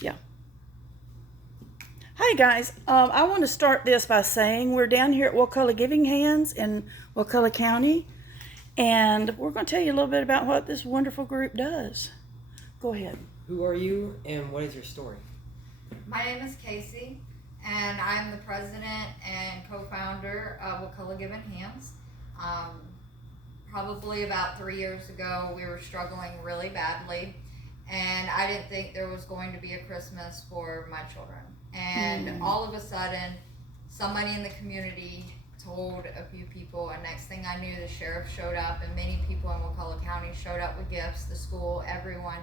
Yeah. Hi guys, I want to start this by saying we're down here at Wakulla Giving Hands in Wakulla County, and we're going to tell you a little bit about what this wonderful group does. Go ahead. Who are you and what is your story? My name is Casey, and I'm the president and co-founder of Wakulla Giving Hands. Probably about 3 years ago, we were struggling really badly, and I didn't think there was going to be a Christmas for my children. And all of a sudden, somebody in the community told a few people, and next thing I knew, the sheriff showed up, and many people in Wakulla County showed up with gifts, the school, everyone.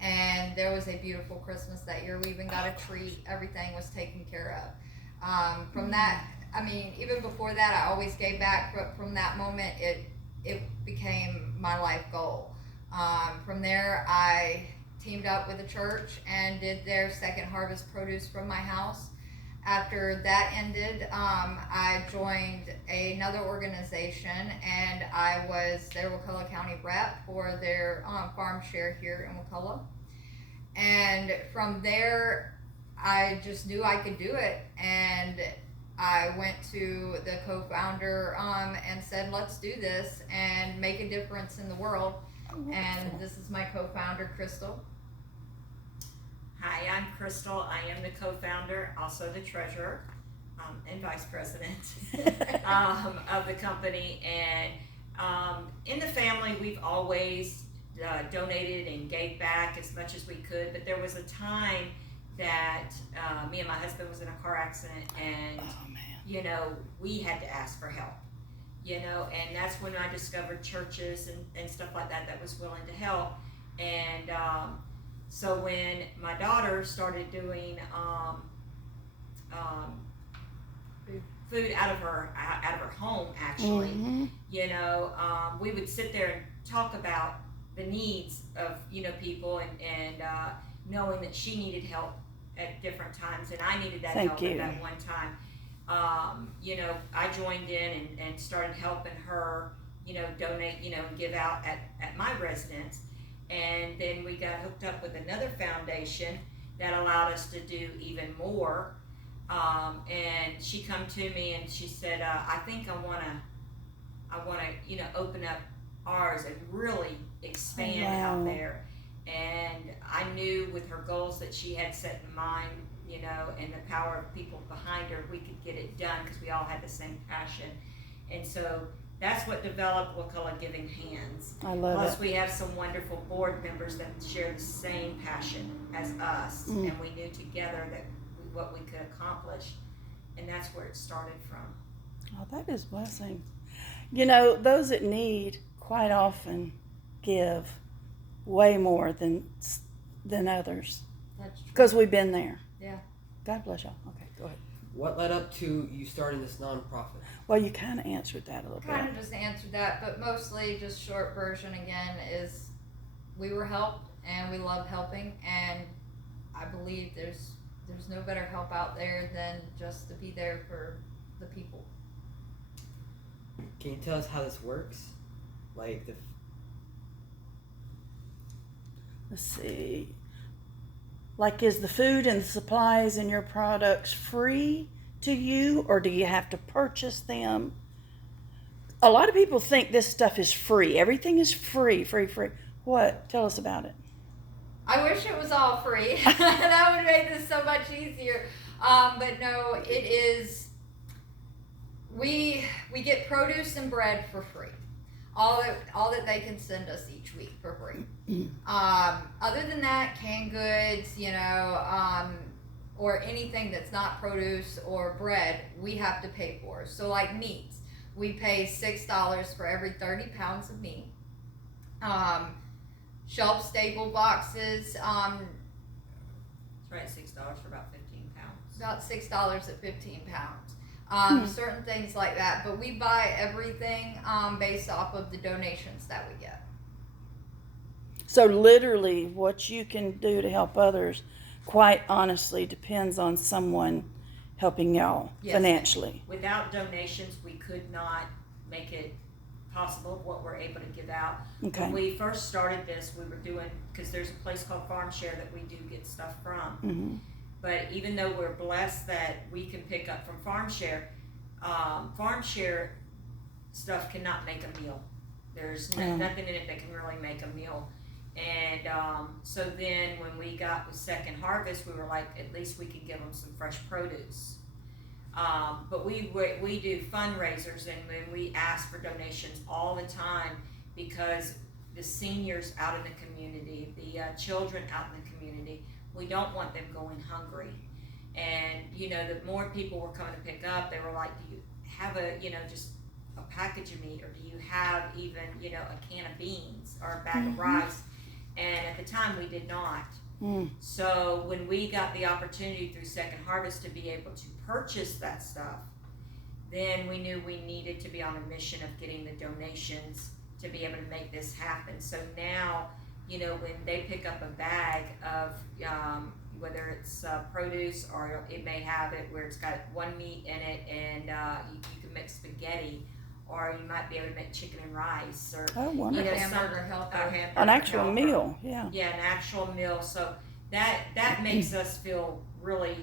And there was a beautiful Christmas that year. We even got a treat. Everything was taken care of. From that, I mean, even before that, I always gave back, but from that moment, it became my life goal. From there, I teamed up with a church and did their second harvest produce from my house. After that ended, I joined another organization, and I was their Wakulla County rep for their farm share here in Wakulla. And from there, I just knew I could do it, and I went to the co-founder and said, let's do this and make a difference in the world. And this is my co-founder, Crystal. Hi, I'm Crystal. I am the co-founder, also the treasurer and vice president of the company. And in the family, we've always donated and gave back as much as we could. But there was a time that me and my husband was in a car accident, and you know, we had to ask for help. You know, and that's when I discovered churches and stuff like that was willing to help. And so when my daughter started doing food out of her home, actually, you know, we would sit there and talk about the needs of, you know, people, and knowing that she needed help at different times, and I needed that help at that one time. You know, I joined in and started helping her, you know, donate, you know, give out at my residence. And then we got hooked up with another foundation that allowed us to do even more. And she come to me and she said, I think I wanna, you know, open up ours and really expand out there. And I knew with her goals that she had set in mind, you know, and the power of people behind her, we could get it done because we all had the same passion. And so that's what developed Wakulla Giving Hands. I love Plus, it. we have some wonderful board members that share the same passion as us, and we knew together that what we could accomplish, and that's where it started from. Oh, that is blessing. You know, those that need quite often give way more than others. That's true. Because we've been there. Yeah. God bless y'all. Okay, go ahead. What led up to you starting this nonprofit? Well, you kind of answered that a little Kind bit. of just answered that, but mostly just short version again is we were helped and we love helping, and I believe there's no better help out there than just to be there for the people. Can you tell us how this works? Like Let's see. Like, is the food and the supplies and your products free to you, or do you have to purchase them? A lot of people think this stuff is free. Everything is free. What? Tell us about it. I wish it was all free. That would make this so much easier. But no, it is. We get produce and bread for free. All that they can send us each week for free. Other than that, canned goods, you know, or anything that's not produce or bread, we have to pay for. So like meats, we pay $6 for every 30 pounds of meat. Shelf stable boxes, That's right, $6 for about 15 pounds. about $6 at 15 pounds. Certain things like that, but we buy everything based off of the donations that we get. So literally what you can do to help others, quite honestly, depends on someone helping y'all Yes. financially. Without donations, we could not make it possible of what we're able to give out. Okay. When we first started this, we were doing, because there's a place called Farm Share that we do get stuff from. Mm-hmm. But even though we're blessed that we can pick up from Farm Share stuff cannot make a meal. There's nothing in it that can really make a meal. And so then when we got with Second Harvest, we were like, at least we could give them some fresh produce. But we do fundraisers, and when we ask for donations all the time, because the seniors out in the community, the children out in the community, we don't want them going hungry. And the more people were coming to pick up, they were like, do you have just a package of meat, or do you have even a can of beans or a bag of rice? And at the time we did not. So when we got the opportunity through Second Harvest to be able to purchase that stuff, then we knew we needed to be on a mission of getting the donations to be able to make this happen. So now, when they pick up a bag of whether it's produce, or it may have it where it's got one meat in it, and you can make spaghetti, or you might be able to make chicken and rice, or hamburger helper. An actual meal, yeah. Yeah, an actual meal. So that makes us feel really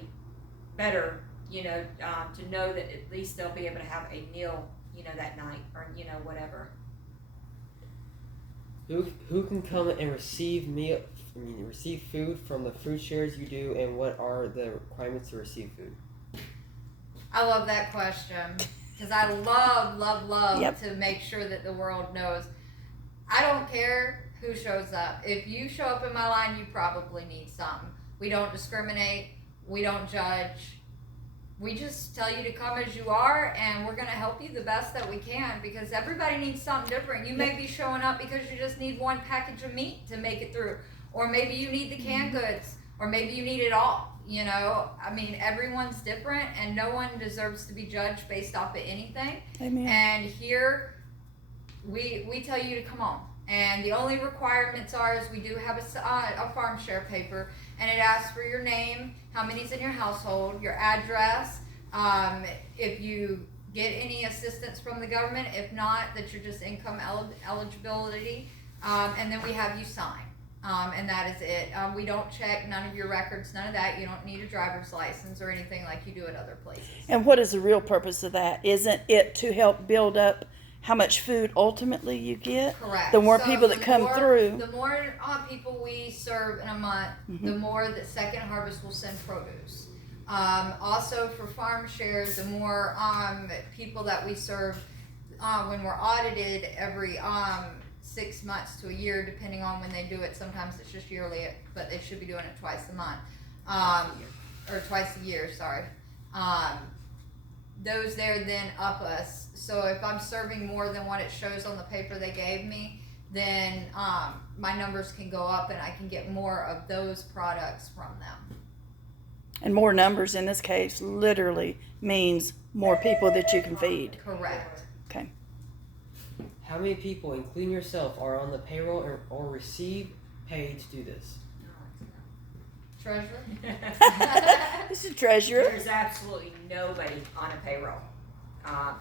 better, to know that at least they'll be able to have a meal, that night, or whatever. Who can come and receive food from the food shares you do, and what are the requirements to receive food? I love that question, because I love to make sure that the world knows. I don't care who shows up. If you show up in my line, you probably need something. We don't discriminate. We don't judge. We just tell you to come as you are, and we're going to help you the best that we can, because everybody needs something different. You may be showing up because you just need one package of meat to make it through, or maybe you need the canned goods, or maybe you need it all. I mean, everyone's different, and no one deserves to be judged based off of anything. Amen. And here, we tell you to come on. And the only requirements is we do have a farm share paper, and it asks for your name, how many's in your household, your address, if you get any assistance from the government, if not, that you're just income eligibility, and then we have you sign. And that is it. We don't check none of your records, none of that. You don't need a driver's license or anything like you do at other places. And what is the real purpose of that? Isn't it to help build up how much food ultimately you get? Correct. The more people that come through. The more people we serve in a month, the more that Second Harvest will send produce. Also for farm shares, the more people that we serve when we're audited every 6 months to a year, depending on when they do it. Sometimes it's just yearly, but they should be doing it twice a month, or twice a year. Sorry. Those there then up us. So if I'm serving more than what it shows on the paper they gave me, then my numbers can go up, and I can get more of those products from them. And more numbers in this case literally means more people that you can feed. Correct. Okay. How many people, including yourself, are on the payroll or receive pay to do this? Treasurer? This is treasurer. There's absolutely nobody on a payroll.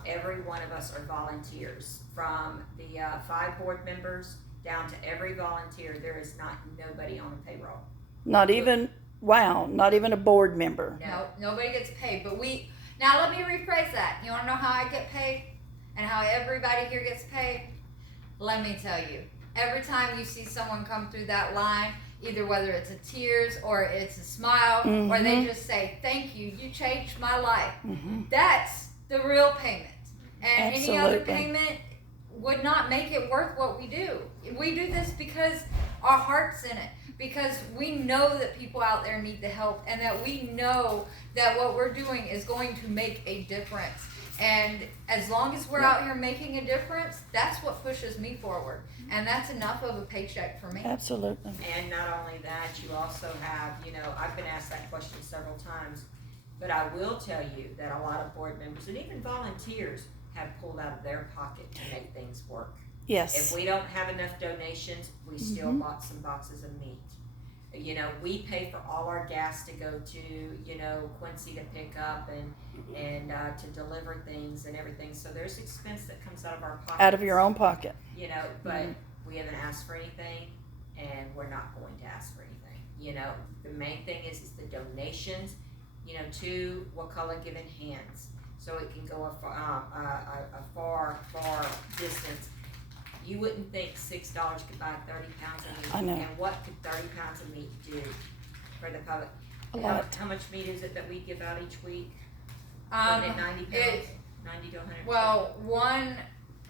Every one of us are volunteers, from the 5 board members down to every volunteer. There is nobody on a payroll. Not even a board member. No, nobody gets paid. But now let me rephrase that. You want to know how I get paid and how everybody here gets paid? Let me tell you. Every time you see someone come through that line, either whether it's a tears or it's a smile, or they just say, "Thank you, you changed my life." That's the real payment. And any other payment would not make it worth what we do. We do this because our heart's in it, because we know that people out there need the help, and that we know that what we're doing is going to make a difference. And as long as we're out here making a difference, that's what pushes me forward. And that's enough of a paycheck for me. Absolutely. And not only that, you also have, I've been asked that question several times, but I will tell you that a lot of board members and even volunteers have pulled out of their pocket to make things work. Yes. If we don't have enough donations, we still bought some boxes of meat. You know, we pay for all our gas to go to, you know, Quincy to pick up and to deliver things and everything. So there's expense that comes out of our pocket. Out of your own pocket. You know, but we haven't asked for anything, and we're not going to ask for anything. You know, the main thing is the donations, you know, to Wakulla Giving Hands, so it can go a far distance. You wouldn't think $6 could buy 30 pounds of meat. I know. And what could 30 pounds of meat do for the public? A lot. How much meat is it that we give out each week? Um, Isn't it 90 pounds? 90 to 100. Well, 1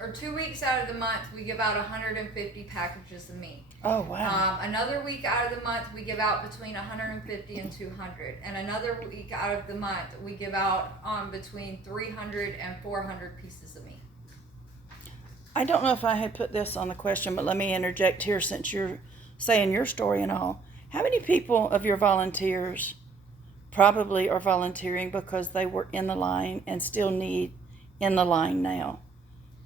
or 2 weeks out of the month, we give out 150 packages of meat. Oh, wow. Another week out of the month, we give out between 150 and 200. And another week out of the month, we give out between 300 and 400 pieces of meat. I don't know if I had put this on the question, but let me interject here since you're saying your story and all. How many people of your volunteers probably are volunteering because they were in the line and still need in the line now?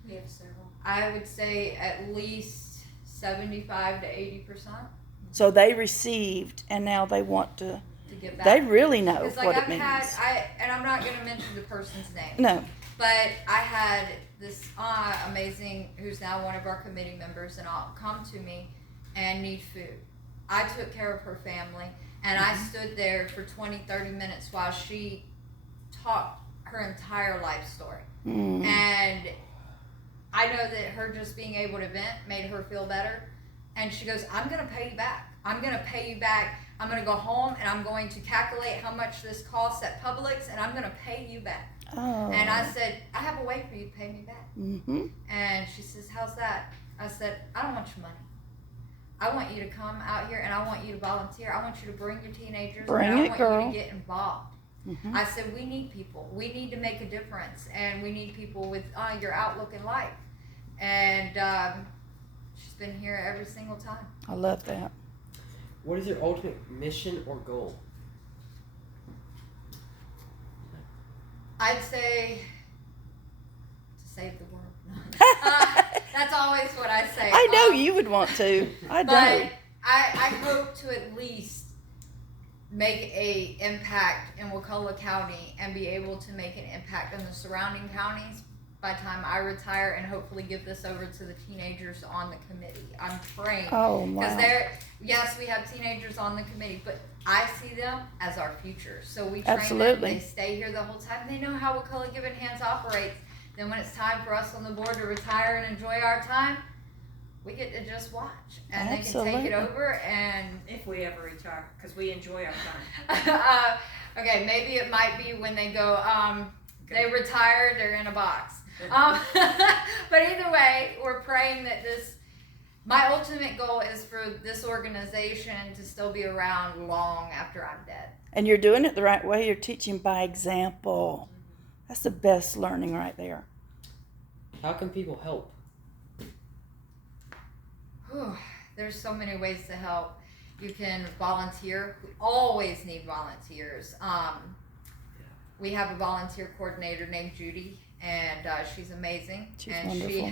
We have several. I would say at least 75 to 80%. So they received and now they want to Give back. they really know Because what like it I've means. and I'm not going to mention the person's name. No. But I had this amazing, who's now one of our committee members, and all come to me and need food. I took care of her family, and I stood there for 20, 30 minutes while she talked her entire life story. And I know that her just being able to vent made her feel better. And she goes, I'm going to pay you back. I'm going to pay you back. I'm going to go home and I'm going to calculate how much this costs at Publix, and I'm going to pay you back. Oh. And I said, I have a way for you to pay me back. Mm-hmm. And she says, how's that? I said, I don't want your money. I want you to come out here and I want you to volunteer. I want you to bring your teenagers. Bring and I it, want girl. you to get involved. Mm-hmm. I said, we need people. We need to make a difference. And we need people with your outlook in life. And she's been here every single time. I love that. What is your ultimate mission or goal? I'd say to save the world. That's always what I say. I know you would want to. I But know. I hope to at least make a impact in Wakulla County and be able to make an impact in the surrounding counties by the time I retire, and hopefully give this over to the teenagers on the committee. I'm praying. Oh, Because wow. yes, we have teenagers on the committee, but I see them as our future. So we train Absolutely. them. They stay here the whole time. They know how Wakulla Giving Hands operates. Then when it's time for us on the board to retire and enjoy our time, we get to just watch. And they can take Absolutely. it over. And If we ever retire, because we enjoy our time. okay, maybe it might be when they go, they retire, they're in a box. But either way, we're praying that my ultimate goal is for this organization to still be around long after I'm dead. And you're doing it the right way. You're teaching by example. That's the best learning right there. How can people help? Whew, there's so many ways to help. You can volunteer. We always need volunteers. We have a volunteer coordinator named Judy, and she's amazing. She's and wonderful.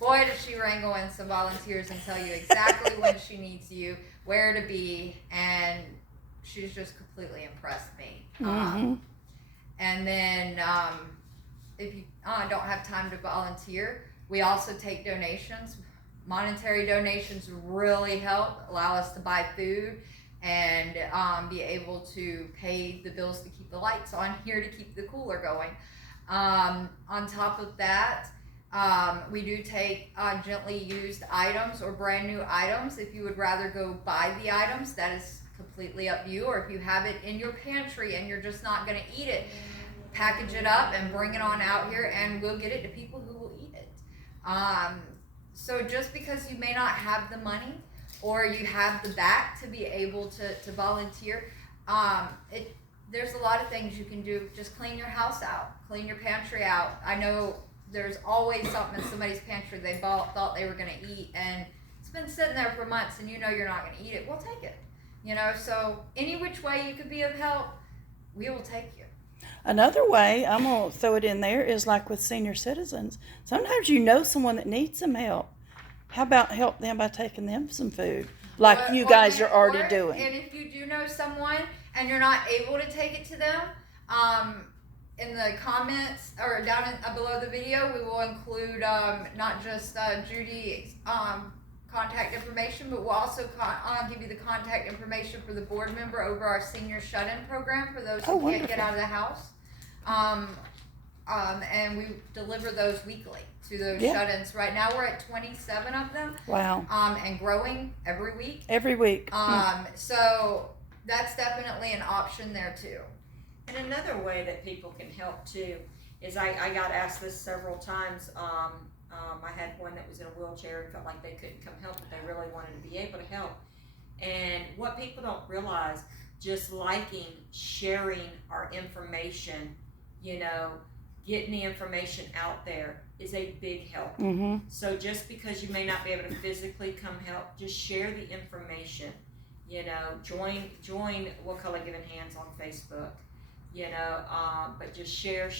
Boy, does she wrangle in some volunteers and tell you exactly when she needs you, where to be, and she's just completely impressed me. Mm-hmm. And then if you don't have time to volunteer, we also take donations. Monetary donations really help, allow us to buy food and be able to pay the bills to keep the lights on here, to keep the cooler going. On top of that, we do take gently used items or brand new items. If you would rather go buy the items, that is completely up to you. Or if you have it in your pantry and you're just not going to eat it, package it up and bring it on out here, and we'll get it to people who will eat it. So just because you may not have the money or you have the back to be able to volunteer, there's a lot of things you can do. Just clean your house out, clean your pantry out. I know there's always something in somebody's pantry they thought they were going to eat, and it's been sitting there for months, and you know you're not going to eat it. We'll take it. So any which way you could be of help, we will take you. Another way, I'm going to throw it in there, is like with senior citizens. Sometimes you know someone that needs some help. How about help them by taking them some food? like Or- you or guys then- are already or- doing. And if you do know someone and you're not able to take it to them, in the comments or down below the video, we will include not just Judy's contact information, but we'll also give you the contact information for the board member over our senior shut-in program for those who can't wonderful. get out of the house. And we deliver those weekly to those Yeah. shut-ins. Right now we're at 27 of them. Wow. And growing every week. Every week. So that's definitely an option there too. And another way that people can help too is I got asked this several times. I had one that was in a wheelchair and felt like they couldn't come help, but they really wanted to be able to help. And what people don't realize, just liking, sharing our information, getting the information out there is a big help. Mm-hmm. So just because you may not be able to physically come help, just share the information. Join What Color Giving Hands on Facebook. But just share,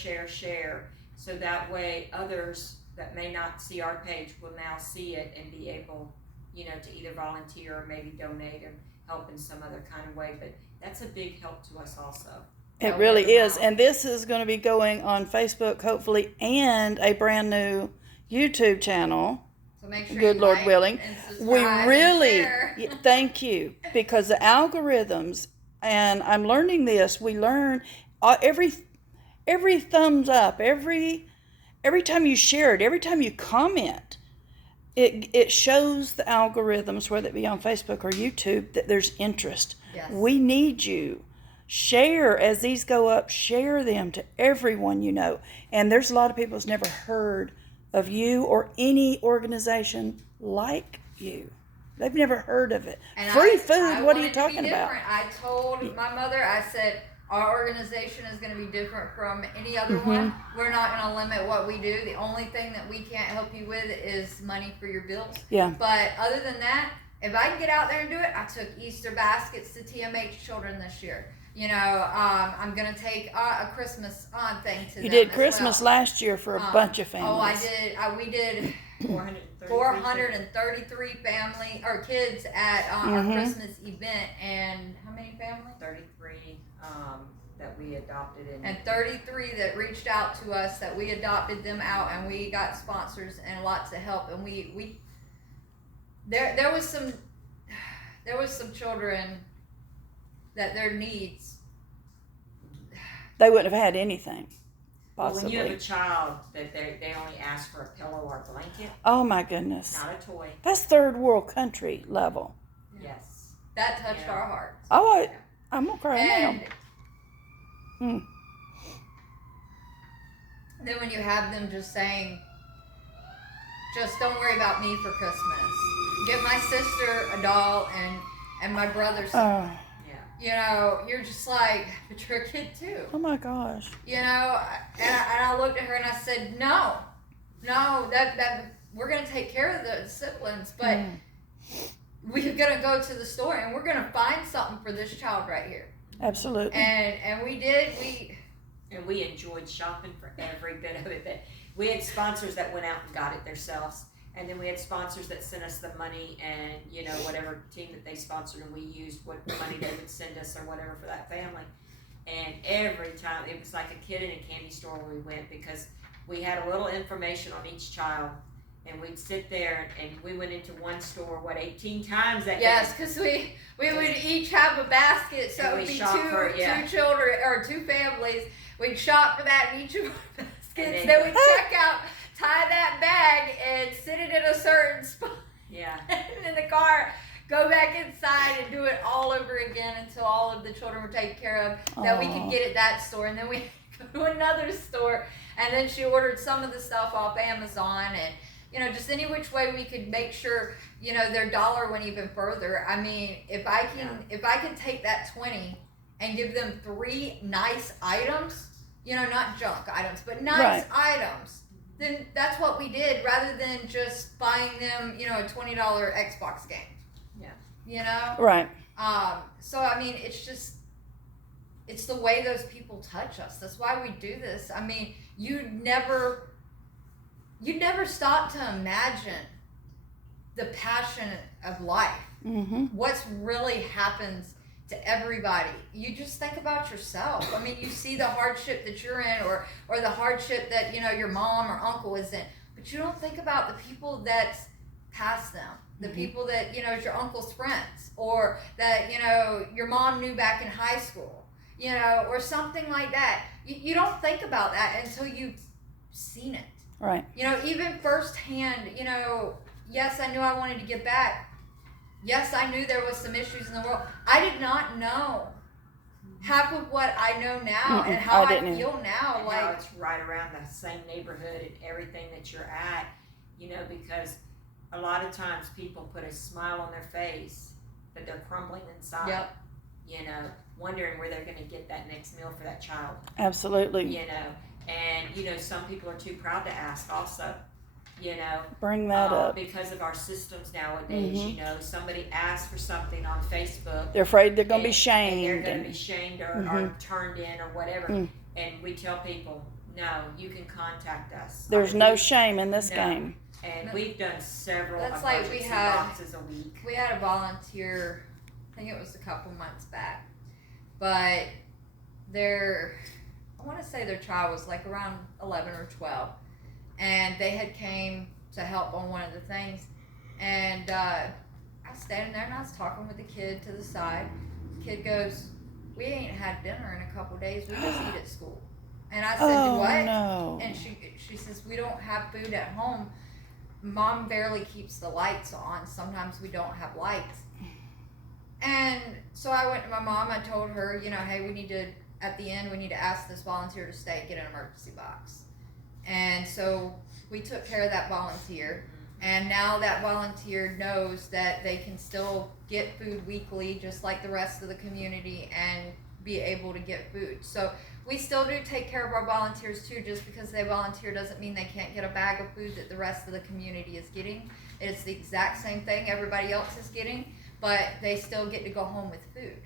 so that way others that may not see our page will now see it and be able, to either volunteer or maybe donate or help in some other kind of way. But that's a big help to us also. It really is. And this is going to be going on Facebook, hopefully, and a brand new YouTube channel. So make sure Good you Lord like willing. and We subscribe really, and share. thank you, because the algorithms, and I'm learning this, we learn every thumbs up, every time you share it, every time you comment, it shows the algorithms, whether it be on Facebook or YouTube, that there's interest. Yes. We need you. Share as these go up, share them to everyone you know. And there's a lot of people that's never heard of you or any organization like you. They've never heard of it. And Free I food, what are wanted you to be talking about? different. I told my mother, I said, our organization is going to be different from any other Mm-hmm. one. We're not going to limit what we do. The only thing that we can't help you with is money for your bills. Yeah. But other than that, if I can get out there and do it, I took Easter baskets to TMH children this year. I'm going to take a Christmas thing to them. You did as Christmas well. last year for a bunch of families. Oh, I did. We did 433 family or kids at our Christmas event, and how many families? 33 that we adopted And 33 that reached out to us that we adopted them out, and we got sponsors and lots of help. And there was some children that their needs. They wouldn't have had anything, Well, possibly. when you have a child that they only ask for a pillow or a blanket, Oh my goodness. not a toy. That's third world country level. Yes. That touched Yeah. our hearts. Oh, I'm going to cry now. And Mm. then when you have them just saying, just don't worry about me for Christmas. Get my sister a doll and my brother something. You're just like, but you're a kid too. Oh my gosh. And I looked at her and I said, no, that we're gonna take care of the siblings, but we're gonna go to the store and we're gonna find something for this child right here. Absolutely. And we did. And we enjoyed shopping for every bit of it. We had sponsors that went out and got it themselves. And then we had sponsors that sent us the money and, whatever team that they sponsored, and we used what money they would send us or whatever for that family. And every time, it was like a kid in a candy store when we went, because we had a little information on each child. And we'd sit there, and we went into one store, 18 times that Yes, day? because we would each have a basket, so And it we would be shop for it, yeah. two children or two families. We'd shop for that in each of our baskets. then- Then we'd check out, tie that bag, and sit it in a certain spot. Yeah. And in the car, go back inside and do it all over again until all of the children were taken care of. That we Aw. could get at that store, and then we go to another store, and then she ordered some of the stuff off Amazon, and just any which way we could make sure their dollar went even further. I mean, if I can take that 20 and give them 3 nice items, not junk items, but nice items, then that's what we did, rather than just buying them a $20 Xbox game. Yeah. Right. So I mean, it's the way those people touch us. That's why we do this. I mean, you'd never stop to imagine the passion of life what's really happens to everybody. You just think about yourself. I mean, you see the hardship that you're in, or the hardship that, you know, your mom or uncle is in, but you don't think about the people that's past them, the people that, you know, is your uncle's friends, or that, you know, your mom knew back in high school, you know, or something like that. You don't think about that until you've seen it. Right. You know, even firsthand, you know, yes, I knew I wanted to give back. Yes, I knew there was some issues in the world. I did not know half of what I know now and how I feel now. And like how it's right around the same neighborhood and everything that you're at, you know, because a lot of times people put a smile on their face, but they're crumbling inside. Yep. You know, wondering where they're going to get that next meal for that child. Absolutely. You know, and, you know, some people are too proud to ask also. You know, bring that up because of our systems nowadays. You know, somebody asks for something on Facebook, they're afraid they're going to be shamed. They're going to be shamed or turned in or whatever. And we tell people, no, you can contact us. There's no shame in this game. And we've done several That's emergency like we had boxes a week. We had a volunteer, I think it was a couple months back, but I want to say their child was like around 11 or 12. And they had came to help on one of the things. And I was standing there and I was talking with the kid to the side. The kid goes, we ain't had dinner in a couple of days. We just eat at school. And I said, what? No. And she says, we don't have food at home. Mom barely keeps the lights on. Sometimes we don't have lights. And so I went to my mom. I told her, you know, hey, at the end, we need to ask this volunteer to stay, get an emergency box. And so we took care of that volunteer, and now that volunteer knows that they can still get food weekly just like the rest of the community and be able to get food. So we still do take care of our volunteers too. Just because they volunteer doesn't mean they can't get a bag of food that the rest of the community is getting. It's the exact same thing everybody else is getting, but they still get to go home with food.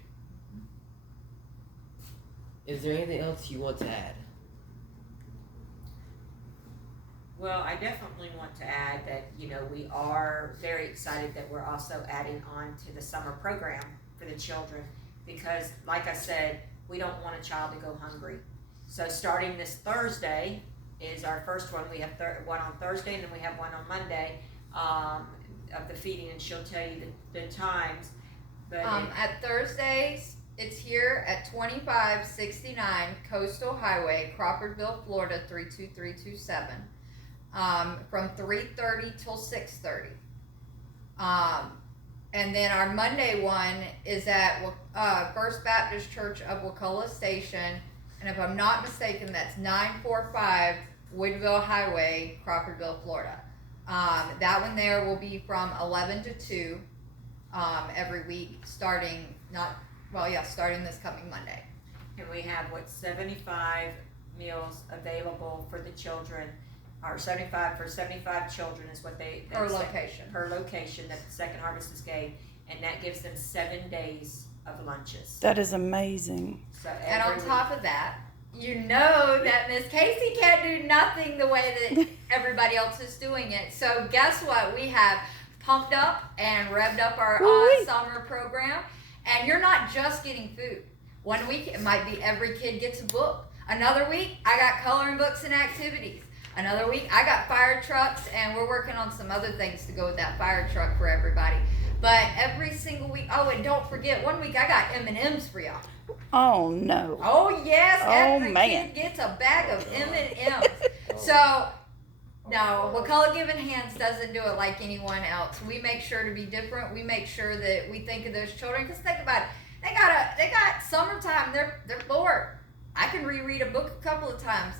Is there anything else you want to add? Well, I definitely want to add that, you know, we are very excited that we're also adding on to the summer program for the children because, like I said, we don't want a child to go hungry. So starting this Thursday is our first one. We have one on Thursday and then we have one on Monday of the feeding, and she'll tell you the times. But at Thursdays, it's here at 2569 Coastal Highway, Crawfordville, Florida 32327. From 3:30 till 6:30. And then our Monday one is at First Baptist Church of Wakulla Station, and if I'm not mistaken, that's 945 Woodville Highway, Crawfordville, Florida. That one there will be from 11 to 2 every week, starting this coming Monday. And we have 75 meals available for the children. Or 75 for 75 children is what they per location. Per location that the Second Harvest is gave, and that gives them 7 days of lunches. That is amazing. So and on top of that, you know that Miss Casey can't do nothing the way that everybody else is doing it. So guess what? We have pumped up and revved up our summer program, and you're not just getting food. One week it might be every kid gets a book. Another week I got coloring books and activities. Another week, I got fire trucks, and we're working on some other things to go with that fire truck for everybody. But every single week, and don't forget, one week I got M&Ms for y'all. Oh, no. Oh, yes. Every man. kid gets a bag of M&Ms. So, no, Wakulla Giving Hands doesn't do it like anyone else. We make sure to be different. We make sure that we think of those children. Because think about it. They got summertime. They're bored. I can reread a book a couple of times.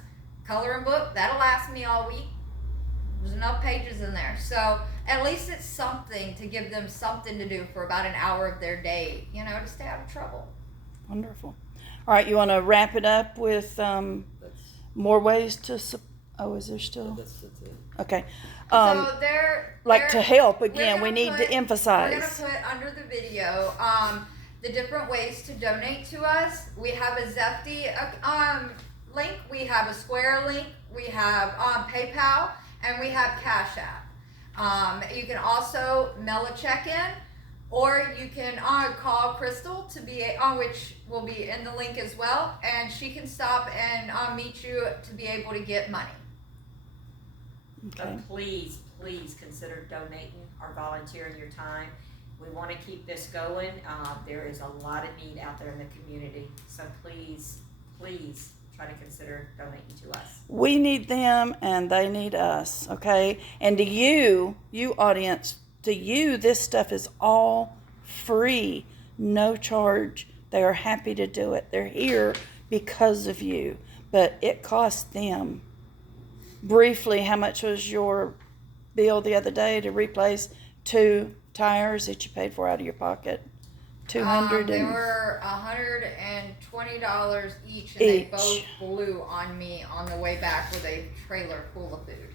Coloring book, that'll last me all week. There's enough pages in there. So at least it's something to give them something to do for about an hour of their day, you know, to stay out of trouble. Wonderful. All right, you want to wrap it up with more ways to is there still? That's it. Okay. So to help, again, we need to emphasize. We're going to put under the video the different ways to donate to us. We have a Zefty link, we have a Square link, we have PayPal, and we have Cashapp. You can also mail a check in, Or you can call Crystal to be which will be in the link as well, and she can stop and meet you to be able to get money. Okay. But please consider donating or volunteering your time. We want to keep this going. There is a lot of need out there in the community, so please try to consider donating to us. We need them and they need us, okay? And to you audience, to you, this stuff is all free, no charge. They are happy to do it. They're here because of you, but it costs them. Briefly, how much was your bill the other day to replace 2 tires that you paid for out of your pocket? $200. They were $120 each, and they both blew on me on the way back with a trailer full of food.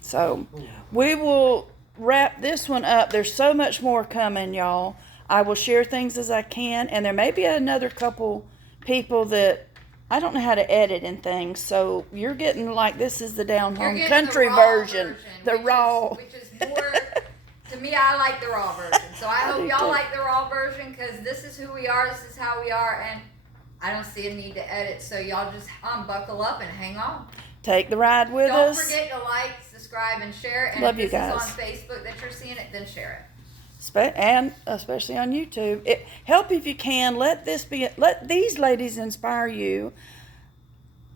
So we will wrap this one up. There's so much more coming, y'all. I will share things as I can, and there may be another couple people that I don't know how to edit and things. So you're getting like this is the down home country version, the raw. Which is more. To me, I like the raw version. So I hope y'all like the raw version, because this is who we are. This is how we are, and I don't see a need to edit. So y'all just buckle up and hang on. Take the ride with us. Don't forget to like, subscribe, and share. And Love if you this guys. is on Facebook that you're seeing it, then share it. And especially on YouTube. Help if you can. Let these ladies inspire you.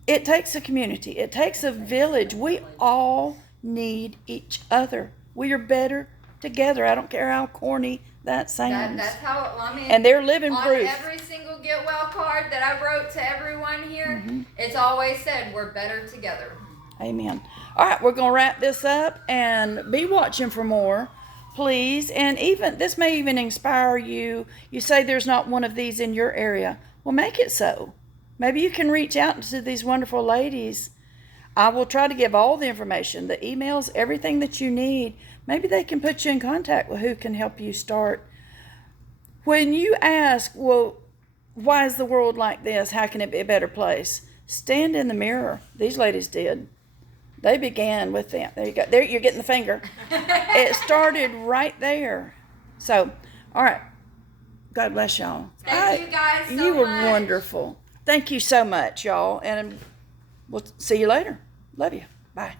It takes a community. It takes a village. We all need each other. We are better together. I don't care how corny that sounds. That's how I mean. And they're living on proof. Every single get well card that I wrote to everyone here, it's always said we're better together. Amen. All right, we're going to wrap this up and be watching for more, please. And even this may even inspire you. You say there's not one of these in your area. Well, make it so. Maybe you can reach out to these wonderful ladies. I will try to give all the information, the emails, everything that you need. Maybe they can put you in contact with who can help you start. When you ask, well, why is the world like this? How can it be a better place? Stand in the mirror. These ladies did. They began with them. There you go. There, you're getting the finger. It started right there. So, all right. God bless y'all. Thank you guys so You were much. wonderful. Thank you so much, y'all. And we'll see you later. Love you. Bye.